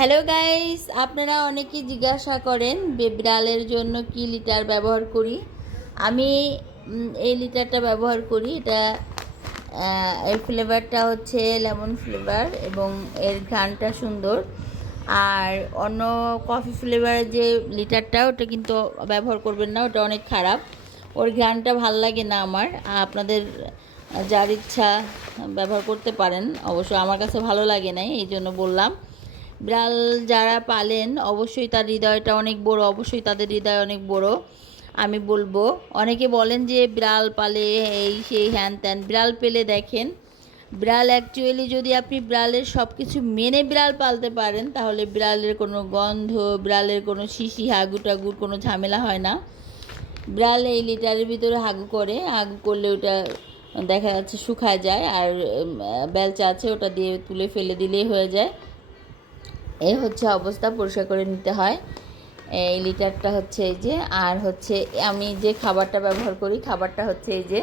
Hello guys আপনারা অনেকেই জিজ্ঞাসা করেন বে- বিড়ালের জন্য কি লিটার ব্যবহার করি? আমি এই লিটারটা ব্যবহার করি। এটা এর ফ্লেভারটা হচ্ছে লেমন ফ্লেভার এবং এর ঘ্রাণটা সুন্দর। আর অন্য কফি ফ্লেভারের যে লিটারটা, ওটা কিন্তু ব্যবহার করবেন না, ওটা অনেক খারাপ। ওর ঘ্রাণটা ভালো লাগে না আমার। আপনাদের, যার ইচ্ছা, ব্যবহার করতে পারেন। অবশ্য আমার কাছে ভালো লাগে নাই, এই জন্য বললাম। বিড়াল যারা পালেন, অবশ্যই তার হৃদয়টা অনেক বড়, অবশ্যই তাদের হৃদয় অনেক বড়। আমি বলব, অনেকে বলেন যে বিড়াল পালে, এই সেই হ্যান ত্যান। বিড়াল পেলে দেখেন, বিড়াল অ্যাকচুয়ালি যদি আপনি বিড়ালের সব কিছু মেনে বিড়াল পালতে পারেন, তাহলে বিড়ালের কোনো গন্ধ, বিড়ালের কোনো শিশি, হাগু টাগুর কোনো ঝামেলা হয় না। বিড়াল এই লিটারের ভিতরে হাগু করে, হাগু করলে ওটা দেখা যাচ্ছে শুকায় যায়, আর বেলচা আছে, ওটা দিয়ে তুলে ফেলে দিলেই হয়ে যায়। এই হচ্ছে অবস্থা, পরিষ্কার করে নিতে হয়। এই লিটারটা হচ্ছে এই যে, আর হচ্ছে আমি যে খাবারটা ব্যবহার করি, খাবারটা হচ্ছে এই যে,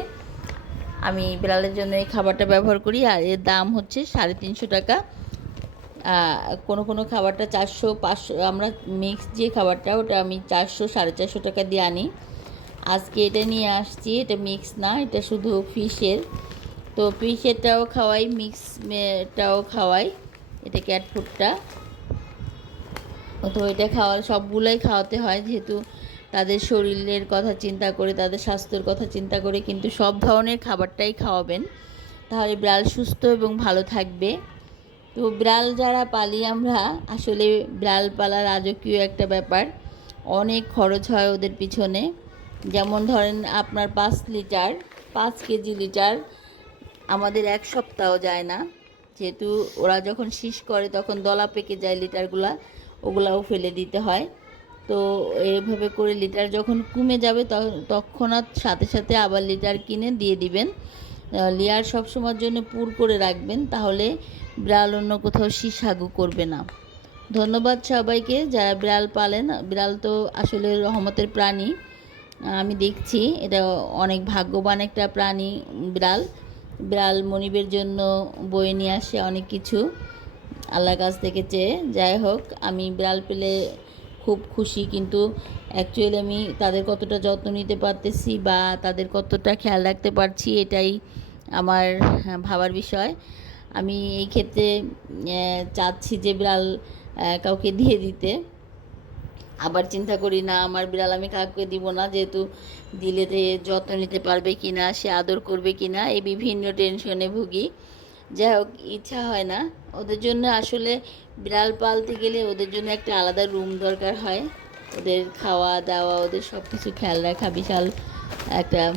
আমি বিড়ালের জন্য এই খাবারটা ব্যবহার করি, আর এর দাম হচ্ছে সাড়ে তিনশো টাকা। কোনো কোনো খাবারটা চারশো, পাঁচশো, আমরা মিক্স যে খাবারটা, ওটা আমি চারশো, সাড়ে চারশো টাকা দিয়ে আনি। আজকে এটা নিয়ে আসছি, এটা মিক্স না, এটা শুধু ফিশের তো ফিশেরটাও খাওয়াই মিক্সটাও খাওয়াই, এটা ক্যাট ফুডটা তো এটা খাওয়া, সবগুলোই খাওয়াতে হয় যেহেতু তাদের শরীরের কথা চিন্তা করে, তাদের স্বাস্থ্যের কথা চিন্তা করে কিন্তু সব ধরনের খাবারটাই খাওয়াবেন। তাহলে বিড়াল সুস্থ এবং ভালো থাকবে। তো বিড়াল যারা পালি আমরা, আসলে বিড়াল পালা রাজকীয় একটা ব্যাপার। অনেক খরচ হয় ওদের পিছনে। যেমন ধরেন আপনার পাঁচ লিটার, পাঁচ কেজি লিটার আমাদের এক সপ্তাহ যায় না। যেহেতু ওরা যখন শীষ করে তখন দলা পেকে যায় লিটারগুলা। ওগুলাও ফেলে দিতে হয়। তো এইভাবে করে লিটার যখন কমে যাবে তৎক্ষণাৎ সাথে সাথে আবার লিটার কিনে দিয়ে দিবেন। লিয়ার সবসময়ের জন্য পুর করে রাখবেন, তাহলে বিড়াল অন্য কোথাও শীষ হাগু করবে না। ধন্যবাদ সবাইকে, যারা বিড়াল পালেন, বিড়াল তো আসলে রহমতের প্রাণী। আমি দেখছি, এটা অনেক ভাগ্যবান একটা প্রাণী বিড়াল। বিড়াল মনিবের জন্য বয়ে নিয়ে আসে অনেক কিছু। আল্লাহর কাছ থেকে চেয়ে যাই হোক আমি বিড়াল পেলে খুব খুশি কিন্তু অ্যাকচুয়ালি আমি তাদের কতটা যত্ন নিতে পারতেছি বা তাদের কতটা খেয়াল রাখতে পারছি এটাই আমার হ্যাঁ, ভাবার বিষয়। আমি এই ক্ষেত্রে চাচ্ছি যে বিড়াল কাউকে দিয়ে দিতে। আবার চিন্তা করি না আমার বিড়াল আমি কাউকে দিব না যেহেতু দিলে যত্ন নিতে পারবে কি না সে আদর করবে কি না এই বিভিন্ন টেনশনে ভুগি। যাই হোক, ইচ্ছা হয় না। ওদের জন্য আসলে বিড়াল পালতে গেলে ওদের জন্য একটা আলাদা রুম দরকার হয়। ওদের খাওয়া দাওয়া, ওদের সব কিছু খেয়াল রাখা বিশাল একটা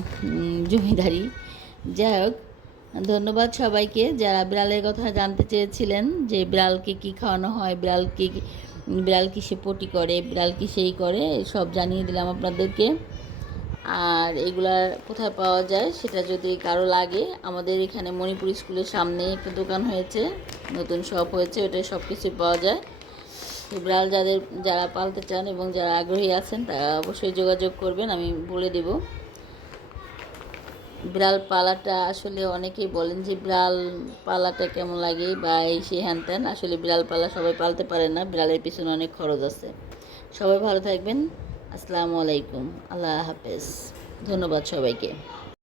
জমিদারি। যাই হোক, ধন্যবাদ সবাইকে যারা বিড়ালের কথা জানতে চেয়েছিলেন যে বিড়ালকে কি খাওয়ানো হয়, বিড়ালকে কি- বিড়াল কিসে পটি করে, বিড়াল কি সেই করে, সব জানিয়ে দিলাম আপনাদেরকে। আর এগুলা কোথায় পাওয়া যায় সেটা যদি কারও লাগে, আমাদের এখানে মণিপুর স্কুলের সামনে একটা দোকান হয়েছে, নতুন শপ হয়েছে, ওটায় সব কিছু পাওয়া যায়। বিড়াল যাদের, যারা পালতে চান এবং যারা আগ্রহী আছেন, তারা অবশ্যই যোগাযোগ করবেন, আমি বলে দেবো। বিড়াল পালাটা আসলে অনেকেই বলেন যে বিড়াল পালাটা কেমন লাগে বা এই সে হ্যান ত্যান, আসলে বিড়াল পালা সবাই পালতে পারে না, বিড়ালের পিছনে অনেক খরচ আছে। সবাই ভালো থাকবেন। আসসালামু আলাইকুম। আল্লাহ হাফেজ। ধন্যবাদ সবাইকে।